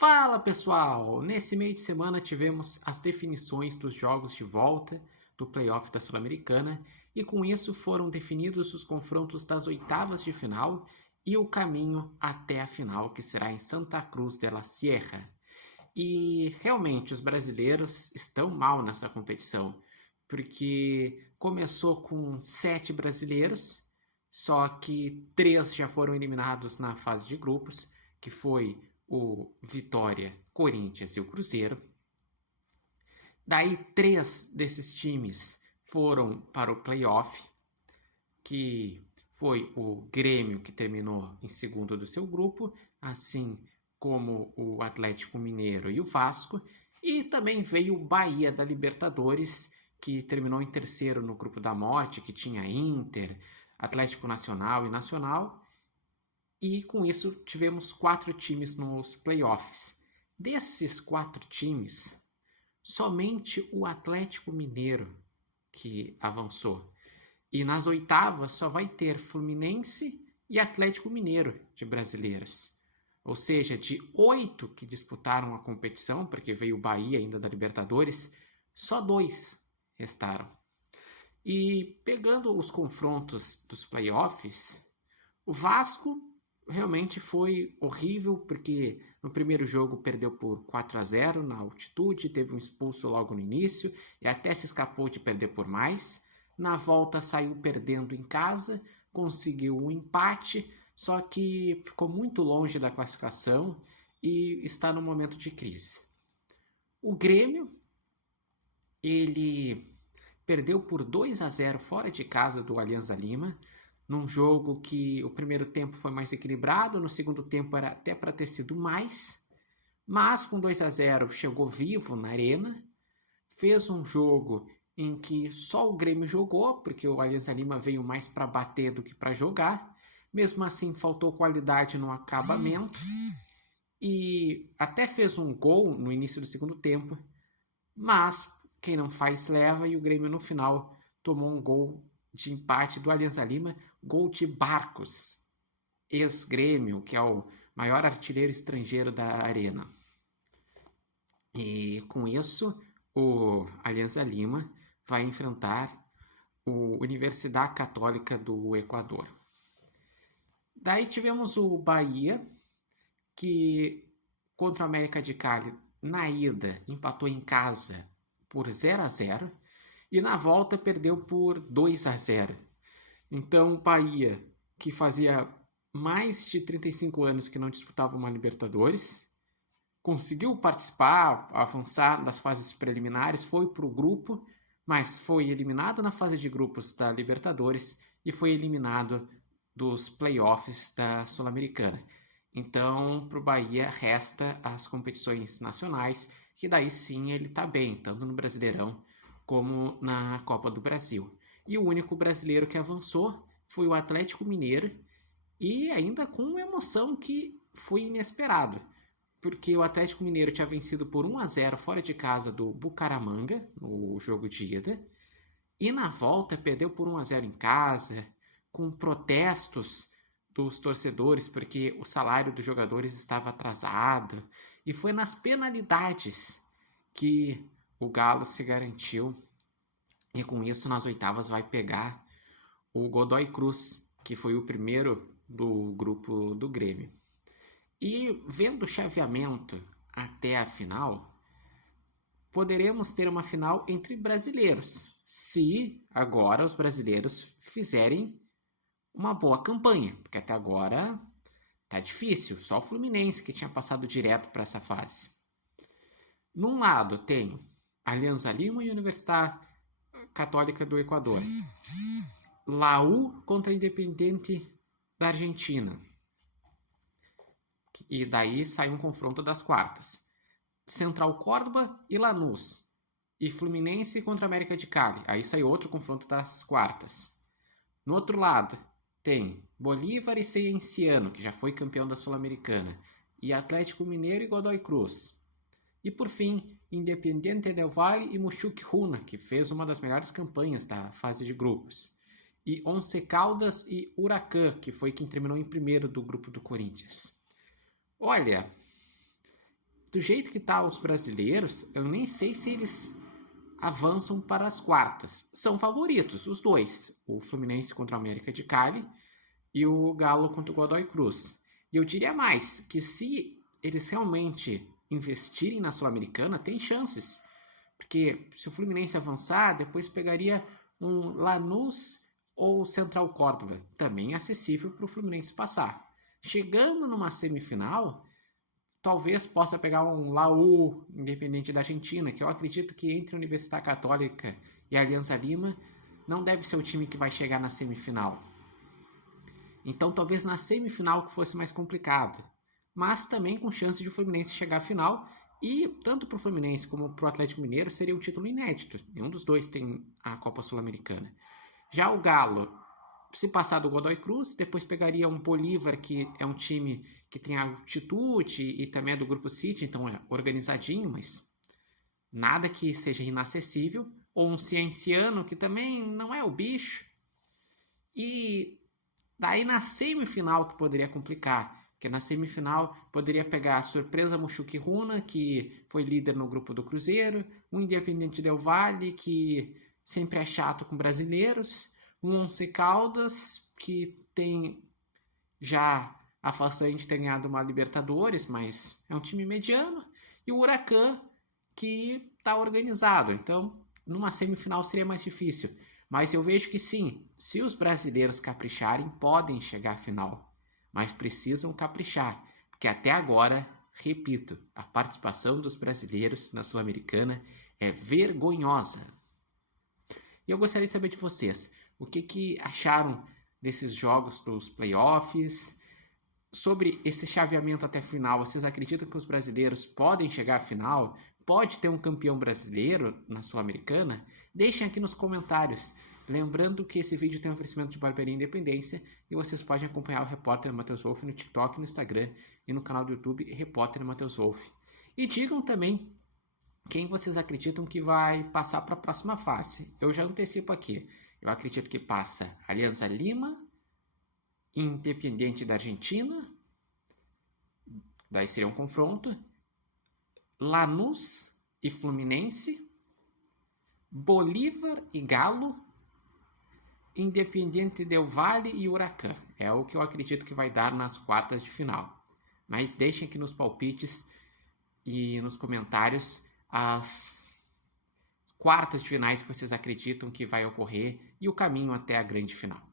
Fala pessoal! Nesse meio de semana tivemos as definições dos jogos de volta do playoff da Sul-Americana e com isso foram definidos os confrontos das oitavas de final e o caminho até a final, que será em Santa Cruz de la Sierra. E realmente os brasileiros estão mal nessa competição, porque começou com 7 brasileiros, só que 3 já foram eliminados na fase de grupos, que foi o Vitória, Corinthians e o Cruzeiro. Daí 3 desses times foram para o playoff, que foi o Grêmio, que terminou em segundo do seu grupo, assim como o Atlético Mineiro e o Vasco, e também veio o Bahia da Libertadores, que terminou em terceiro no grupo da morte, que tinha Inter, Atlético Nacional e Nacional, e com isso tivemos 4 times nos playoffs. Desses 4 times, somente o Atlético Mineiro que avançou. E nas oitavas só vai ter Fluminense e Atlético Mineiro de brasileiros. Ou seja, de 8 que disputaram a competição, porque veio o Bahia ainda da Libertadores, só 2 restaram. E pegando os confrontos dos playoffs, o Vasco realmente foi horrível, porque no primeiro jogo perdeu por 4-0 na altitude, teve um expulso logo no início e até se escapou de perder por mais. Na volta saiu perdendo em casa, conseguiu um empate, só que ficou muito longe da classificação e está num momento de crise. O Grêmio, ele perdeu por 2-0 fora de casa do Alianza Lima, num jogo que o primeiro tempo foi mais equilibrado, no segundo tempo era até para ter sido mais, mas com 2-0 chegou vivo na arena, fez um jogo em que só o Grêmio jogou, porque o Alianza Lima veio mais para bater do que para jogar, mesmo assim faltou qualidade no acabamento, e até fez um gol no início do segundo tempo, mas quem não faz leva, e o Grêmio no final tomou um gol de empate do Alianza Lima, gol de Barcos, ex-Grêmio, que é o maior artilheiro estrangeiro da arena. E com isso, o Alianza Lima vai enfrentar o Universidade Católica do Equador. Daí tivemos o Bahia, que contra o América de Cali, na ida, empatou em casa por 0-0 e na volta perdeu por 2-0. Então o Bahia, que fazia mais de 35 anos que não disputava uma Libertadores, conseguiu participar, avançar das fases preliminares, foi para o grupo, mas foi eliminado na fase de grupos da Libertadores e foi eliminado dos playoffs da Sul-Americana. Então, para o Bahia resta as competições nacionais, que daí sim ele está bem, tanto no Brasileirão como na Copa do Brasil. E o único brasileiro que avançou foi o Atlético Mineiro, e ainda com uma emoção que foi inesperado, porque o Atlético Mineiro tinha vencido por 1-0 fora de casa do Bucaramanga, no jogo de ida, e na volta perdeu por 1-0 em casa, com protestos dos torcedores, porque o salário dos jogadores estava atrasado, e foi nas penalidades que o Galo se garantiu, e com isso nas oitavas vai pegar o Godoy Cruz, que foi o primeiro do grupo do Grêmio. E vendo o chaveamento até a final, poderemos ter uma final entre brasileiros, se agora os brasileiros fizerem uma boa campanha, porque até agora tá difícil, só o Fluminense que tinha passado direto para essa fase. Num lado tem Alianza Lima e Universidade Católica do Equador, Laú contra Independiente da Argentina, e daí sai um confronto das quartas. Central Córdoba e Lanús, e Fluminense contra América de Cali, aí sai outro confronto das quartas. No outro lado tem Bolívar e Cienciano, que já foi campeão da Sul-Americana, e Atlético Mineiro e Godoy Cruz. E por fim, Independiente del Valle e Mushuc Runa, que fez uma das melhores campanhas da fase de grupos. E Once Caldas e Huracan, que foi quem terminou em primeiro do grupo do Corinthians. Olha, do jeito que tá os brasileiros, eu nem sei se eles avançam para as quartas. São favoritos, os dois. O Fluminense contra o América de Cali e o Galo contra o Godoy Cruz. E eu diria mais, que se eles realmente investirem na Sul-Americana, tem chances. Porque se o Fluminense avançar, depois pegaria um Lanús ou Central Córdoba, também acessível para o Fluminense passar. Chegando numa semifinal, talvez possa pegar um Laú, Independente da Argentina, que eu acredito que entre a Universidade Católica e a Alianza Lima, não deve ser o time que vai chegar na semifinal. Então talvez na semifinal que fosse mais complicado. Mas também com chance de o Fluminense chegar à final. E tanto para o Fluminense como para o Atlético Mineiro seria um título inédito. Nenhum dos dois tem a Copa Sul-Americana. Já o Galo, se passar do Godoy Cruz, depois pegaria um Bolívar, que é um time que tem altitude e também é do Grupo City, então é organizadinho, mas nada que seja inacessível. Ou um Cienciano, que também não é o bicho. E daí na semifinal que poderia complicar, porque na semifinal poderia pegar a surpresa Mushuki Runa, que foi líder no grupo do Cruzeiro, um Independente Del Valle, que sempre é chato com brasileiros, um Once Caldas, que tem já a façanha de ter ganhado uma Libertadores, mas é um time mediano, e o Huracan, que está organizado. Então, numa semifinal seria mais difícil. Mas eu vejo que sim, se os brasileiros capricharem, podem chegar à final. Mas precisam caprichar, porque até agora, repito, a participação dos brasileiros na Sul-Americana é vergonhosa. E eu gostaria de saber de vocês, o que acharam desses jogos dos playoffs? Sobre esse chaveamento até a final, vocês acreditam que os brasileiros podem chegar à final? Pode ter um campeão brasileiro na Sul-Americana? Deixem aqui nos comentários. Lembrando que esse vídeo tem um oferecimento de Barbearia Independência e vocês podem acompanhar o Repórter Matheus Wolff no TikTok, no Instagram e no canal do YouTube Repórter Matheus Wolff. E digam também quem vocês acreditam que vai passar para a próxima fase. Eu já antecipo aqui. Eu acredito que passa Alianza Lima, Independente da Argentina, daí seria um confronto, Lanús e Fluminense, Bolívar e Galo, Independente Del Valle e Huracan. É o que eu acredito que vai dar nas quartas de final. Mas deixem aqui nos palpites e nos comentários as quartas de finais que vocês acreditam que vai ocorrer e o caminho até a grande final.